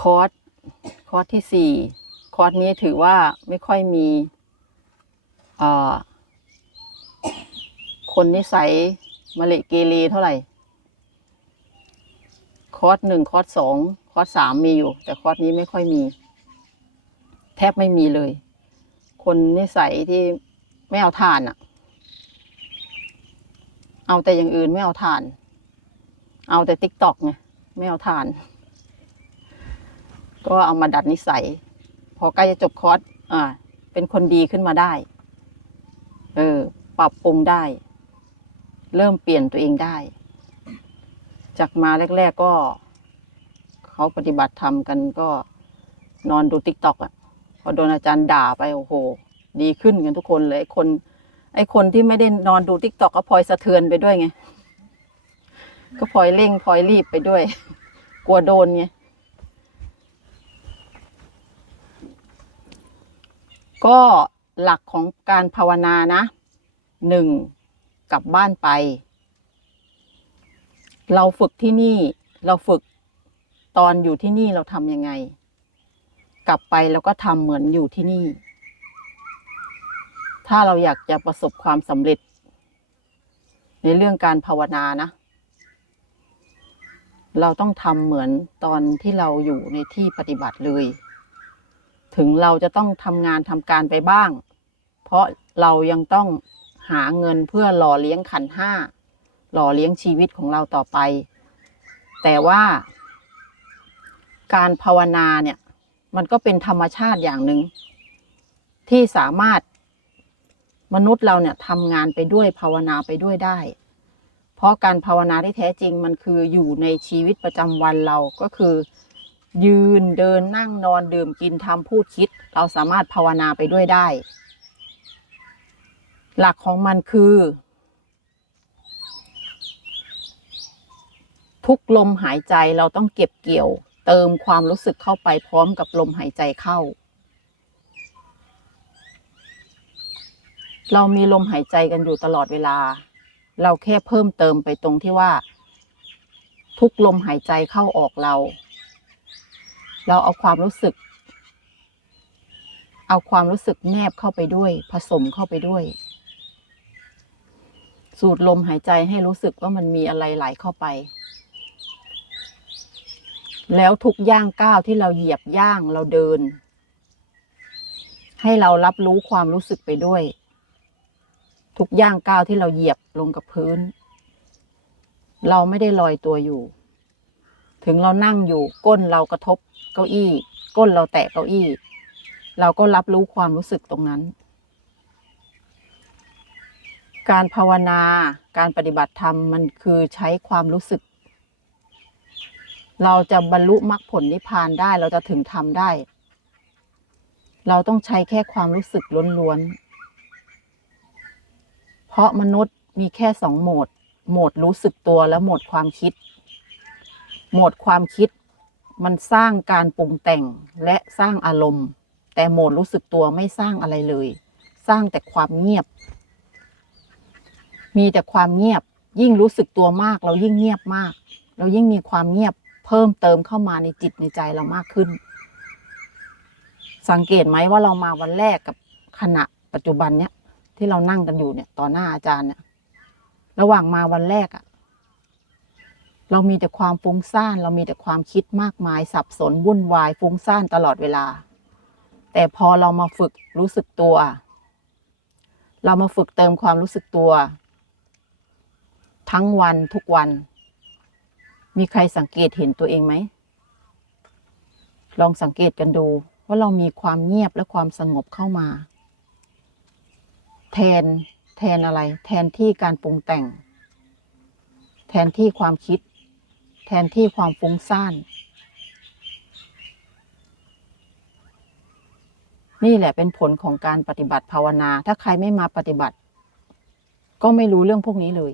คอร์สคอร์สที่สี่คอร์สนี้ถือว่าไม่ค่อยมีคนนิสัยมะเละเกเรเท่าไหร่ คอร์สหนึ่งคอร์สสองคอร์สสามมีอยู่ แต่คอร์สนี้ไม่ค่อยมี แทบไม่มีเลย คนนิสัยที่ไม่เอาทานอะเอาแต่อย่างอื่นไม่เอาทาน เอาแต่ติ๊กต็อกไงไม่เอาทาน ก็เอามาดัดนิสัย พอใกล้จะจบคอร์สอ่า เป็นคนดีขึ้นมาได้ เออ ปรับปรุงได้ เริ่มเปลี่ยนตัวเองได้ จากมาแรก ๆ ก็ เขาปฏิบัติธรรมกันก็นอนดูติ๊กต็อกอะ พอโดนอาจารย์ด่าไปโอ้โห ดีขึ้นกันทุกคนเลยไอ้คนไอ้คนที่ไม่ได้นอนดูติ๊กต็อกก็พลอยสะเทือนไปด้วยไง ก็พลอยเร่งพลอยรีบไปด้วย กลัวโดนไง ก็หลักของการภาวนานะหนึ่งกลับบ้านไป เราฝึกที่นี่เราฝึกตอนอยู่ที่นี่เราทำยังไง กลับไปเราก็ทำเหมือนอยู่ที่นี่ ถ้าเราอยากจะประสบความสำเร็จ ในเรื่องการภาวนานะ เราต้องทำเหมือนตอนที่เราอยู่ในที่ปฏิบัติเลย ถึงเราจะต้องทำงานทำการไปบ้าง เพราะเรายังต้องหาเงินเพื่อหล่อเลี้ยงขันห้า หล่อเลี้ยงชีวิตของเราต่อไป แต่ว่าการภาวนาเนี่ย มันก็เป็นธรรมชาติอย่างหนึ่ง ที่สามารถมนุษย์เราเนี่ยทำงานไปด้วยภาวนาไปด้วยได้ เพราะการภาวนาที่แท้จริงมันคืออยู่ในชีวิตประจำวันเราก็คือ ยืนเดินนั่งนอนดื่มกินทำพูดคิด เราสามารถภาวนาไปด้วยได้ หลักของมันคือ ทุกลมหายใจเราต้องเก็บเกี่ยว เติมความรู้สึกเข้าไปพร้อมกับลมหายใจเข้า เรามีลมหายใจกันอยู่ตลอดเวลา เราแค่เพิ่มเติมไปตรงที่ว่า ทุกลมหายใจเข้าออกเรา เราเอาความรู้สึก เอาความรู้สึกแนบเข้าไปด้วย ผสมเข้าไปด้วย สูดลมหายใจให้รู้สึกว่ามันมีอะไรไหลเข้าไป แล้วทุกย่างก้าวที่เราเหยียบย่างเราเดิน ให้เรารับรู้ความรู้สึกไปด้วย ทุกย่างก้าวที่เราเหยียบลงกับพื้น เราไม่ได้ลอยตัวอยู่ ถึงเรานั่งอยู่ก้นเรากระทบเก้าอี้ ก้นเราแตะเก้าอี้ เราก็รับรู้ความรู้สึกตรงนั้น การภาวนาการปฏิบัติธรรมมันคือใช้ความรู้สึก เราจะบรรลุมรรคผลนิพพานได้เราจะถึงธรรมได้ เราต้องใช้แค่ความรู้สึกล้วนๆเพราะมนุษย์มีแค่สองโหมด โหมดรู้สึกตัวและโหมดความคิด โหมดความคิด มันสร้างการปรุงแต่งและสร้างอารมณ์ แต่โหมดรู้สึกตัวไม่สร้างอะไรเลย สร้างแต่ความเงียบ มีแต่ความเงียบ ยิ่งรู้สึกตัวมาก เรายิ่งเงียบมาก เรายิ่งมีความเงียบเพิ่มเติมเข้ามาในจิตในใจเรามากขึ้น สังเกตไหมว่าเรามาวันแรกกับขณะปัจจุบันเนี้ยที่เรานั่งกันอยู่เนี่ยต่อหน้าอาจารย์เนี่ยระหว่างมาวันแรกอะ เรามีแต่ความฟุ้งซ่าน เรามีแต่ความคิดมากมาย สับสนวุ่นวายฟุ้งซ่านตลอดเวลา แต่พอเรามาฝึกรู้สึกตัว เรามาฝึกเติมความรู้สึกตัว ทั้งวันทุกวัน มีใครสังเกตเห็นตัวเองไหม ลองสังเกตกันดูว่าเรามีความเงียบและความสงบเข้ามา แทนแทนอะไร แทนที่การปรุงแต่ง แทนที่ความคิด ทนที่ความฟุ้งซ่าน นี่แหละเป็นผลของการปฏิบัติภาวนา ถ้าใครไม่มาปฏิบัติ ก็ไม่รู้เรื่องพวกนี้เลย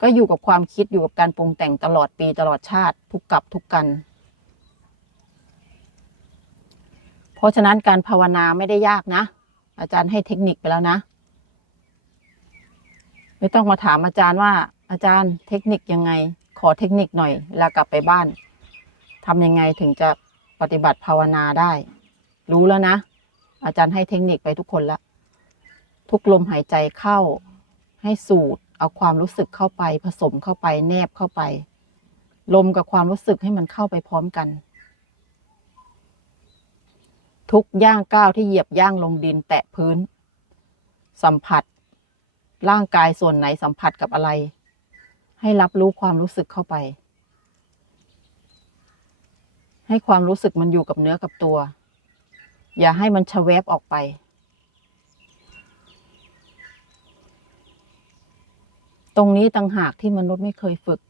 ก็อยู่กับความคิดอยู่กับการปรุงแต่งตลอดปีตลอดชาติทุกกับทุกกัน เพราะฉะนั้นการภาวนาไม่ได้ยากนะ อาจารย์ให้เทคนิคไปแล้วนะ ไม่ต้องมาถามอาจารย์ว่าอาจารย์เทคนิคยังไง ขอเทคนิคหน่อยเวลากลับไปบ้านทำยังไงถึงจะปฏิบัติภาวนาได้ รู้แล้วนะ อาจารย์ให้เทคนิคไปทุกคนละทุกลมหายใจเข้า ให้สูดเอาความรู้สึกเข้าไป ผสมเข้าไป แนบเข้าไป ลมกับความรู้สึกให้มันเข้าไปพร้อมกัน ทุกย่างก้าวที่เหยียบย่างลงดินแตะพื้น สัมผัส ร่างกายส่วนไหนสัมผัสกับอะไร ให้รับรู้ความรู้สึกเข้าไป ให้ความรู้สึกมันอยู่กับเนื้อกับตัว อย่าให้มันชะแวบออกไป ตรงนี้ต่างหากที่มนุษย์ไม่เคยฝึก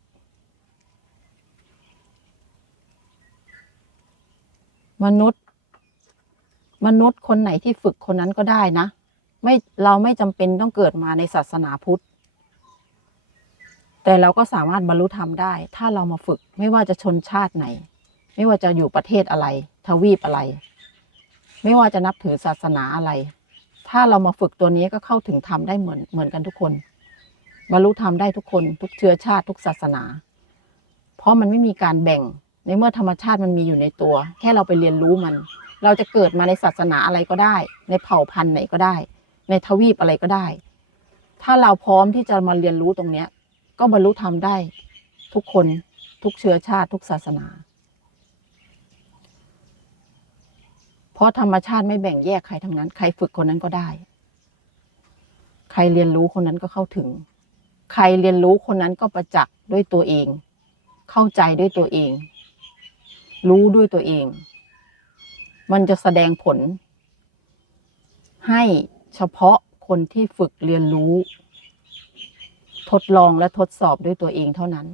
มนุษย์ มนุษย์คนไหนที่ฝึกคนนั้นก็ได้นะ ไม่เราไม่จำเป็นต้องเกิดมาในศาสนาพุทธ แต่เราก็สามารถบรรลุธรรมได้ ถ้าเรามาฝึกไม่ว่าจะชนชาติไหน ไม่ว่าจะอยู่ประเทศอะไร ทวีปอะไร ไม่ว่าจะนับถือศาสนาอะไร ถ้าเรามาฝึกตัวนี้ก็เข้าถึงธรรมได้เหมือนเหมือนกันทุกคน บรรลุธรรมได้ทุกคน ทุกเชื้อชาติทุกศาสนา เพราะมันไม่มีการแบ่งในเมื่อธรรมชาติมันมีอยู่ในตัว แค่เราไปเรียนรู้มัน เราจะเกิดมาในศาสนาอะไรก็ได้ ในเผ่าพันธุ์ไหนก็ได้ ในทวีปอะไรก็ได้ ถ้าเราพร้อมที่จะมาเรียนรู้ตรงเนี้ย ก็บรรลุธรรมได้ทุกคนทุกเชื้อชาติทุกศาสนา เพราะธรรมชาติไม่แบ่งแยกใครทั้งนั้น ใครฝึกคนนั้นก็ได้ ใครเรียนรู้คนนั้นก็เข้าถึง ใครเรียนรู้คนนั้นก็ประจักษ์ด้วยตัวเอง เข้าใจด้วยตัวเอง รู้ด้วยตัวเอง มันจะแสดงผล ให้เฉพาะคนที่ฝึกเรียนรู้ ทดลองและทดสอบด้วยตัวเองเท่านั้น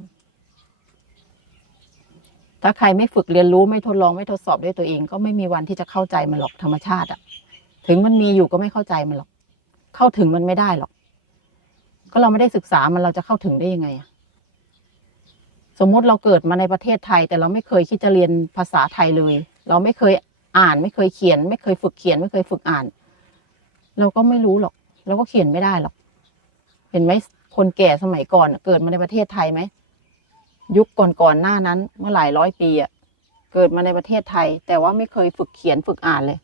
ถ้าใครไม่ฝึกเรียนรู้ไม่ทดลองไม่ทดสอบด้วยตัวเอง ก็ไม่มีวันที่จะเข้าใจมันหรอกธรรมชาติอะถึงมันมีอยู่ก็ไม่เข้าใจมันหรอก เข้าถึงมันไม่ได้หรอก ก็เราไม่ได้ศึกษามันเราจะเข้าถึงได้ยังไงอะสมมติเราเกิดมาในประเทศไทย แต่เราไม่เคยคิดจะเรียนภาษาไทยเลย เราไม่เคยอ่านไม่เคยเขียน ไม่เคยฝึกเขียน ไม่เคยฝึกอ่าน เราก็ไม่รู้หรอก เราก็เขียนไม่ได้หรอก เห็นไหม คนแก่สมัยก่อนเกิดมาในประเทศไทยไหมยุคก่อนๆหน้านั้น เมื่อหลายร้อยปีอะเกิดมาในประเทศไทย แต่ว่าไม่เคยฝึกเขียนฝึกอ่านเลย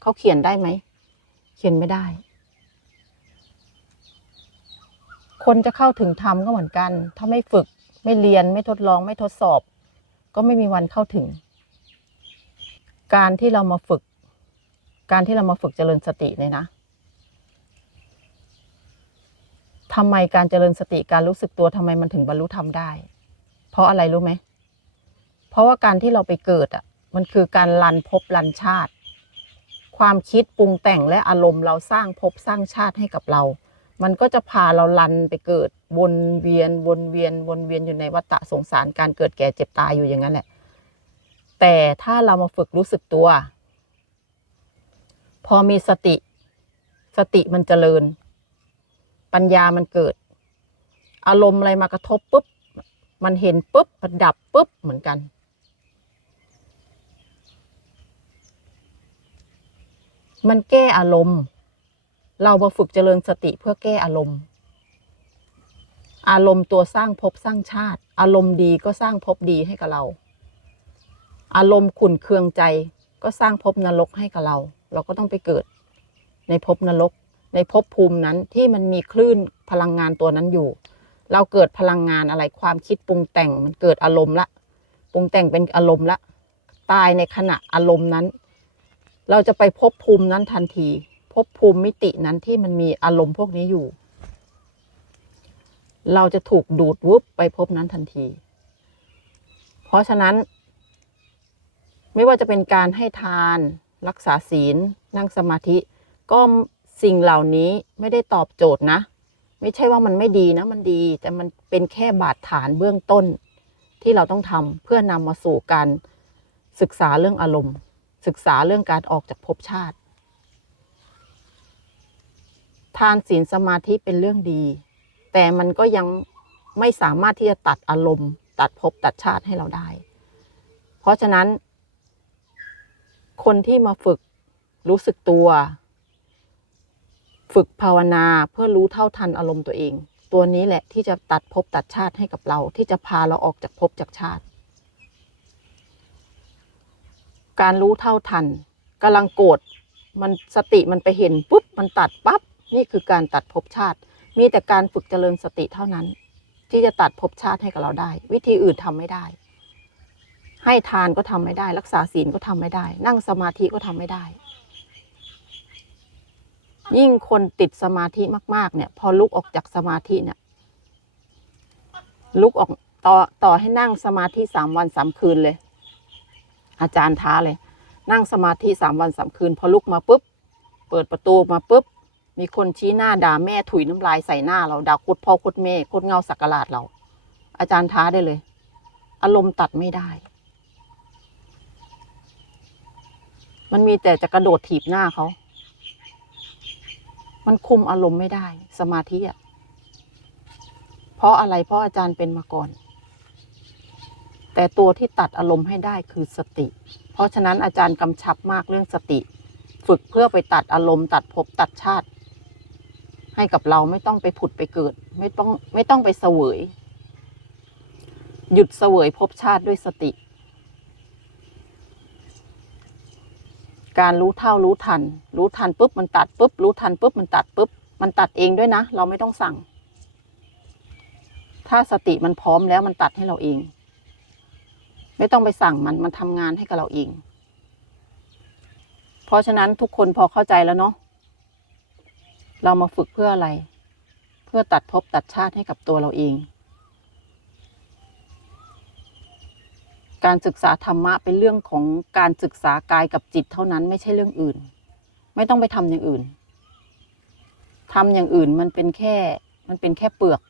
เขาเขียนได้ไหมเขียนไม่ได้ คนจะเข้าถึงธรรมก็เหมือนกัน ถ้าไม่ฝึกไม่เรียนไม่ทดลองไม่ทดสอบ ก็ไม่มีวันเข้าถึง การที่เรามาฝึก การที่เรามาฝึกเจริญสติเนี่ยนะ ทำไมการเจริญสติการรู้สึกตัวทำไมมันถึงบรรลุธรรมได้ เพราะอะไรรู้ไหม เพราะว่าการที่เราไปเกิดอะ มันคือการลันภพลันชาติ ความคิดปรุงแต่งและอารมณ์เราสร้างภพสร้างชาติให้กับเรา มันก็จะพาเราลันไปเกิดวนเวียนวนเวียนวนเวียนอยู่ในวัฏฏะสงสารการเกิดแก่เจ็บตายอยู่อย่างนั้นแหละ แต่ถ้าเรามาฝึกรู้สึกตัว พอมีสติ สติมันเจริญ ปัญญามันเกิด อารมณ์อะไรมากระทบปุ๊บ มันเห็นปุ๊บมันดับปุ๊บเหมือนกัน มันแก้อารมณ์ เรามาฝึกเจริญสติเพื่อแก้อารมณ์ อารมณ์ตัวสร้างภพสร้างชาติ อารมณ์ดีก็สร้างภพดีให้กับเรา อารมณ์ขุ่นเคืองใจก็สร้างภพนรกให้กับเรา เราก็ต้องไปเกิดในภพนรก ในภพภูมินั้นที่มันมีคลื่นพลังงานตัวนั้นอยู่ เราเกิดพลังงานอะไรความคิดปรุงแต่งมันเกิดอารมณ์ละปรุงแต่งเป็นอารมณ์ละ ตายในขณะอารมณ์นั้น เราจะไปพบภูมินั้นทันทีพบภูมิมิตินั้นที่มันมีอารมณ์พวกนี้อยู่ เราจะถูกดูดวุบไปพบนั้นทันที เพราะฉะนั้น ไม่ว่าจะเป็นการให้ทาน รักษาศีล นั่งสมาธิ ก็ สิ่งเหล่านี้ไม่ได้ตอบโจทย์นะ ไม่ใช่ว่ามันไม่ดีนะ มันดี แต่มันเป็นแค่บาดฐานเบื้องต้น ที่เราต้องทำเพื่อนำมาสู่การศึกษาเรื่องอารมณ์ ศึกษาเรื่องการออกจากภพชาติ ทานศีลสมาธิเป็นเรื่องดี แต่มันก็ยังไม่สามารถที่จะตัดอารมณ์ ตัดภพตัดชาติให้เราได้ เพราะฉะนั้น คนที่มาฝึกรู้สึกตัว ฝึกภาวนาเพื่อรู้เท่าทันอารมณ์ตัวเอง ตัวนี้แหละที่จะตัดภพตัดชาติให้กับเรา ที่จะพาเราออกจากภพจากชาติ การรู้เท่าทันกำลังโกรธมันสติมันไปเห็นปุ๊บมันตัดปั๊บนี่คือการตัดภพชาติ มีแต่การฝึกเจริญสติเท่านั้น ที่จะตัดภพชาติให้กับเราได้ วิธีอื่นทำไม่ได้ ให้ทานก็ทำไม่ได้ รักษาศีลก็ทำไม่ได้ นั่งสมาธิก็ทำไม่ได้ ยิ่งคนติดสมาธิมาก ๆ เนี่ย พอลุกออกจากสมาธิเนี่ย ลุกออกต่อต่อให้นั่งสมาธิสามวันสามคืนเลย อาจารย์ท้าเลย นั่งสมาธิสามวันสามคืน พอลุกมาปุ๊บ เปิดประตูมาปุ๊บ มีคนชี้หน้าด่าแม่ถุยน้ำลายใส่หน้าเราด่าโคตรพ่อโคตรแม่โคตรเงาสักกะลาดเรา อาจารย์ท้าได้เลย อารมณ์ตัดไม่ได้ มันมีแต่จะกระโดดถีบหน้าเขา มันคุมอารมณ์ไม่ได้ สมาธิอะเพราะอะไรเพราะอาจารย์เป็นมาก่อน แต่ตัวที่ตัดอารมณ์ให้ได้คือสติ เพราะฉะนั้นอาจารย์กำชับมากเรื่องสติ ฝึกเพื่อไปตัดอารมณ์ตัดภพตัดชาติ ให้กับเราไม่ต้องไปผุดไปเกิด ไม่ต้องไม่ต้องไปเสวย หยุดเสวยภพชาติด้วยสติ การรู้เท่ารู้ทัน รู้ทันปุ๊บมันตัดปุ๊บรู้ทันปุ๊บมันตัดปุ๊บมันตัดเองด้วยนะ เราไม่ต้องสั่ง ถ้าสติมันพร้อมแล้วมันตัดให้เราเอง ไม่ต้องไปสั่งมันมันทำงานให้กับเราเอง เพราะฉะนั้นทุกคนพอเข้าใจแล้วเนาะเรามาฝึกเพื่ออะไร เพื่อตัดภพตัดชาติให้กับตัวเราเอง การศึกษาธรรมะเป็นเรื่องของการศึกษากายกับจิตเท่านั้นไม่ใช่เรื่องอื่น ไม่ต้องไปทำอย่างอื่นทำอย่างอื่นมันเป็นแค่มันเป็นแค่เปลือก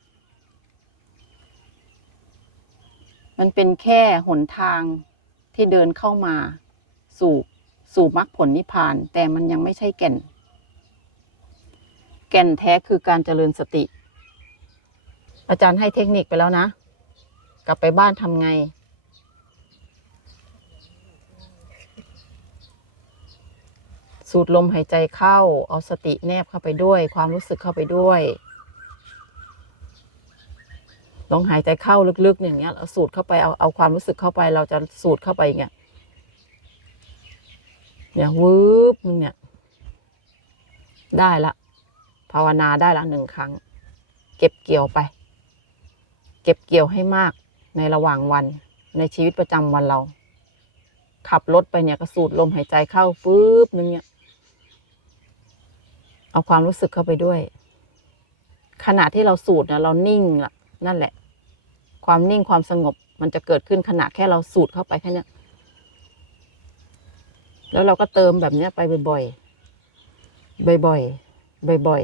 มันเป็นแค่หนทางที่เดินเข้ามาสู่สู่มรรคผลนิพพาน แต่มันยังไม่ใช่แก่น แก่นแท้คือการเจริญสติ อาจารย์ให้เทคนิคไปแล้วนะ กลับไปบ้านทำไง สูดลมหายใจเข้า เอาสติแนบเข้าไปด้วย ความรู้สึกเข้าไปด้วยลองหายใจเข้าลึกๆอย่างเงี้ยเราสูดเข้าไปเอาเอาความรู้สึกเข้าไป เราจะสูดเข้าไปอย่างเงี้ยเนี่ยวืบนึงเนี่ย ได้ละ ภาวนาได้ละหนึ่งครั้ง เก็บเกี่ยวไป เก็บเกี่ยวให้มากในระหว่างวันในชีวิตประจำวันเรา ขับรถไปเนี่ยก็สูดลมหายใจเข้าฟืบนึงเนี่ย เอาความรู้สึกเข้าไปด้วย ขณะที่เราสูดเนี่ยเรานิ่งละนั่นแหละ ความนิ่งความสงบ มันจะเกิดขึ้นขณะแค่เราสูดเข้าไปแค่นี้แล้วเราก็เติมแบบนี้ไปบ่อยๆ บ่อยๆ บ่อย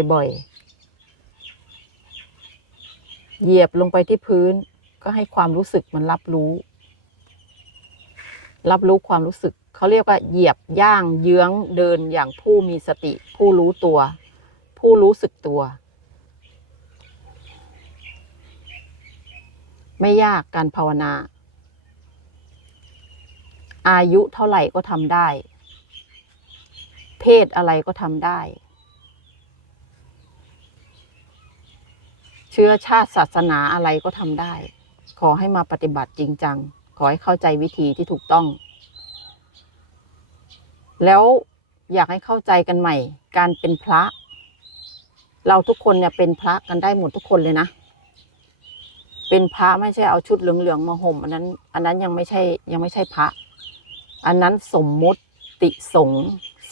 ๆ บ่อยๆ เหยียบลงไปที่พื้น ก็ให้ความรู้สึกมันรับรู้ รับรู้ความรู้สึก เขาเรียกว่าเหยียบย่างเยื้องเดินอย่างผู้มีสติ ผู้รู้ตัว ผู้รู้สึกตัว ไม่ยากการภาวนา อายุเท่าไหร่ก็ทำได้ เพศอะไรก็ทำได้ เชื้อชาติศาสนาอะไรก็ทำได้ ขอให้มาปฏิบัติจริงจัง ขอให้เข้าใจวิธีที่ถูกต้อง แล้วอยากให้เข้าใจกันใหม่ การเป็นพระ เราทุกคนเนี่ยเป็นพระกันได้หมดทุกคนเลยนะ เป็นพระไม่ใช่เอาชุดเหลืองๆมาห่มอันนั้น อันนั้นยังไม่ใช่ยังไม่ใช่พระ อันนั้นสมมุติสง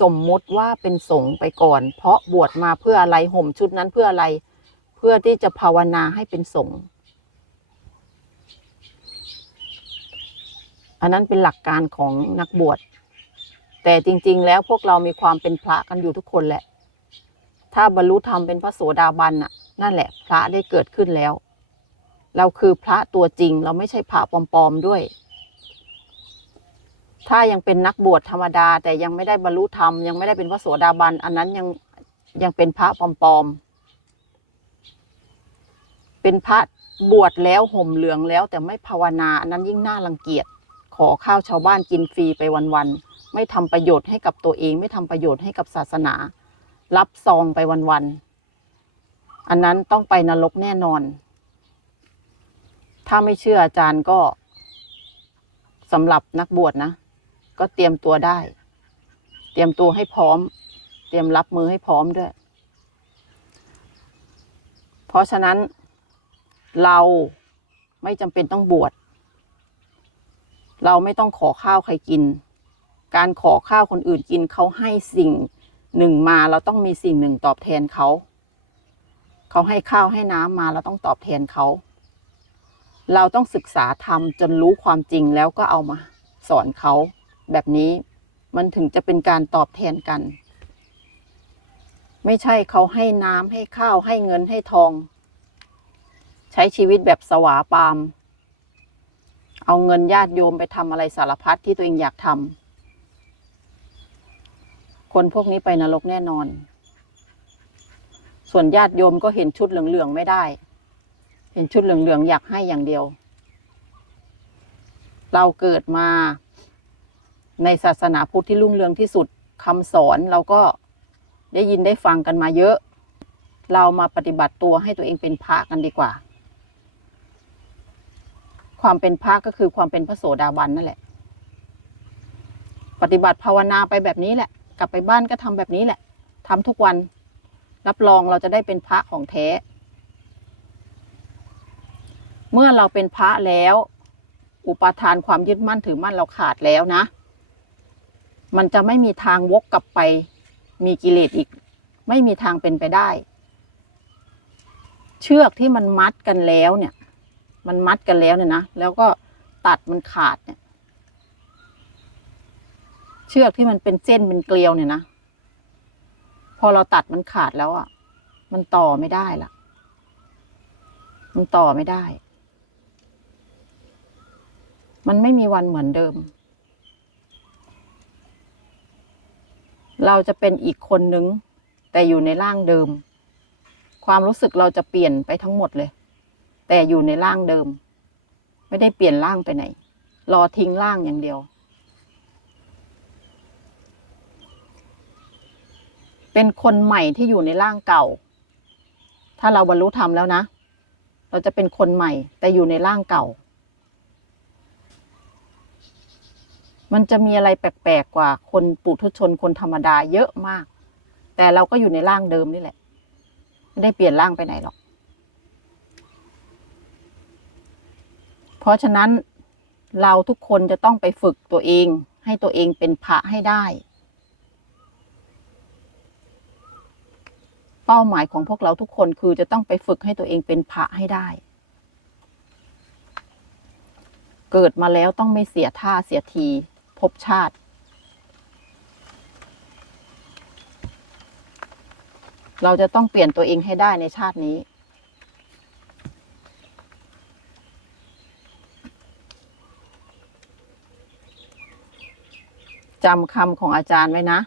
สมมุติว่าเป็นสงไปก่อน เพราะบวชมาเพื่ออะไรห่มชุดนั้นเพื่ออะไร เพื่อที่จะภาวนาให้เป็นสงอันนั้นเป็นหลักการของนักบวช แต่จริง ๆ แล้วพวกเรามีความเป็นพระกันอยู่ทุกคนแหละ ถ้าบรรลุธรรมเป็นพระโสดาบันน่ะ นั่นแหละ พระได้เกิดขึ้นแล้ว เราคือพระตัวจริง เราไม่ใช่พระปลอมๆด้วย ถ้ายังเป็นนักบวชธรรมดา แต่ยังไม่ได้บรรลุธรรมยังไม่ได้เป็นพระโสดาบัน อันนั้นยังยังเป็นพระปลอมๆเป็นพระบวชแล้วห่มเหลืองแล้วแต่ไม่ภาวนาอันนั้นยิ่งน่ารังเกียจขอข้าวชาวบ้านกินฟรีไปวันๆ ไม่ทำประโยชน์ให้กับตัวเอง ไม่ทำประโยชน์ให้กับศาสนา รับซองไปวันๆอันนั้นต้องไปนรกแน่นอน ถ้าไม่เชื่ออาจารย์ก็สำหรับนักบวชนะ ก็เตรียมตัวได้ เตรียมตัวให้พร้อม เตรียมรับมือให้พร้อมด้วย เพราะฉะนั้นเราไม่จำเป็นต้องบวชเราไม่ต้องขอข้าวใครกิน การขอข้าวคนอื่นกินเขาให้สิ่งหนึ่งมาเราต้องมีสิ่งหนึ่งตอบแทนเขาเขาให้ข้าวให้น้ำมาเราต้องตอบแทนเขาเราต้องศึกษาธรรมจนรู้ความจริงแล้วก็เอามาสอนเขาแบบนี้มันถึงจะเป็นการตอบแทนกัน ไม่ใช่เขาให้น้ำให้ข้าวให้เงินให้ทอง ใช้ชีวิตแบบสวาปาม เอาเงินญาติโยมไปทำอะไรสารพัดที่ตัวเองอยากทำ คนพวกนี้ไปนรกแน่นอน ส่วนญาติโยมก็เห็นชุดเหลืองๆไม่ได้ เห็นชุดเหลืองๆอยากให้อย่างเดียว เราเกิดมาในศาสนาพุทธที่รุ่งเรืองที่สุดคำสอนเราก็ได้ยินได้ฟังกันมาเยอะ เรามาปฏิบัติตัวให้ตัวเองเป็นพระกันดีกว่า ความเป็นพระก็คือความเป็นพระโสดาบันนั่นแหละ ปฏิบัติภาวนาไปแบบนี้แหละ กลับไปบ้านก็ทำแบบนี้แหละทำทุกวัน รับรองเราจะได้เป็นพระของแท้ เมื่อเราเป็นพระแล้ว อุปาทานความยึดมั่นถือมั่นเราขาดแล้วนะ มันจะไม่มีทางวกกลับไป มีกิเลสอีก ไม่มีทางเป็นไปได้ เชือกที่มันมัดกันแล้วเนี่ย มันมัดกันแล้วเนี่ยนะ แล้วก็ตัดมันขาดเนี่ย ชือกที่มันเป็นเส้นเป็นเกลียวเนี่ยนะ พอเราตัดมันขาดแล้วอะ มันต่อไม่ได้ละมันต่อไม่ได้ มันไม่มีวันเหมือนเดิม เราจะเป็นอีกคนนึง แต่อยู่ในร่างเดิม ความรู้สึกเราจะเปลี่ยนไปทั้งหมดเลย แต่อยู่ในร่างเดิม ไม่ได้เปลี่ยนร่างไปไหน รอทิ้งร่างอย่างเดียว เป็นคนใหม่ที่อยู่ในร่างเก่า ถ้าเราบรรลุธรรมแล้วนะ เราจะเป็นคนใหม่ แต่อยู่ในร่างเก่า มันจะมีอะไรแปลกๆกว่า คนปุถุชนคนธรรมดาเยอะมาก แต่เราก็อยู่ในร่างเดิมนี่แหละ ไม่ได้เปลี่ยนร่างไปไหนหรอก เพราะฉะนั้นเราทุกคนจะต้องไปฝึกตัวเอง ให้ตัวเองเป็นพระให้ได้ เป้าหมายของพวกเราทุกคนคือจะต้องไปฝึกให้ตัวเองเป็นพระให้ได้ เกิดมาแล้วต้องไม่เสียท่าเสียทีภพชาติ เราจะต้องเปลี่ยนตัวเองให้ได้ในชาตินี้ จำคำของอาจารย์ไว้นะ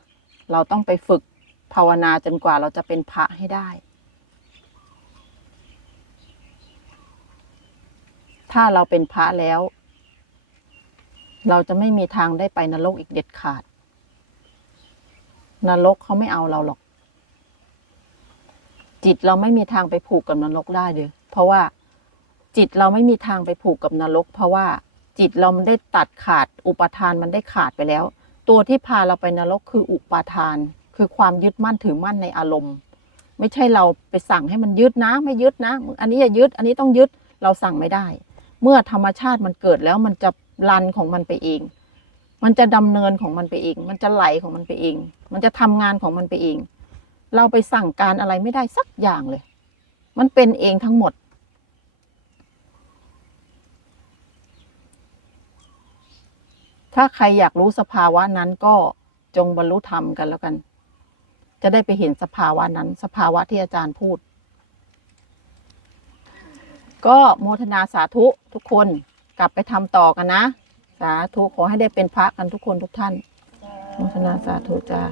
เราต้องไปฝึก ภาวนาจนกว่าเราจะเป็นพระให้ได้ ถ้าเราเป็นพระแล้ว เราจะไม่มีทางได้ไปนรกอีกเด็ดขาด นรกเขาไม่เอาเราหรอก จิตเราไม่มีทางไปผูกกับนรกได้เลยเพราะว่าจิตเราไม่มีทางไปผูกกับนรก เพราะว่าจิตเรามันได้ตัดขาด อุปทานมันได้ขาดไปแล้ว ตัวที่พาเราไปนรกคืออุปาทาน คือความยึดมั่นถือมั่นในอารมณ์ ไม่ใช่เราไปสั่งให้มันยึดนะ ไม่ยึดนะ อันนี้อย่ายึด อันนี้ต้องยึดเราสั่งไม่ได้ เมื่อธรรมชาติมันเกิดแล้วมันจะรันของมันไปเอง มันจะดำเนินของมันไปเอง มันจะไหลของมันไปเอง มันจะทำงานของมันไปเอง เราไปสั่งการอะไรไม่ได้สักอย่างเลย มันเป็นเองทั้งหมดถ้าใครอยากรู้สภาวะนั้นก็จงบรรลุธรรมกันแล้วกัน จะได้ไปเห็นสภาวะนั้น สภาวะที่อาจารย์พูด ก็โมทนาสาธุทุกคนกลับไปทำต่อกันนะ สาธุขอให้ได้เป็นพระกันทุกคนทุกท่าน โมทนาสาธุจ้า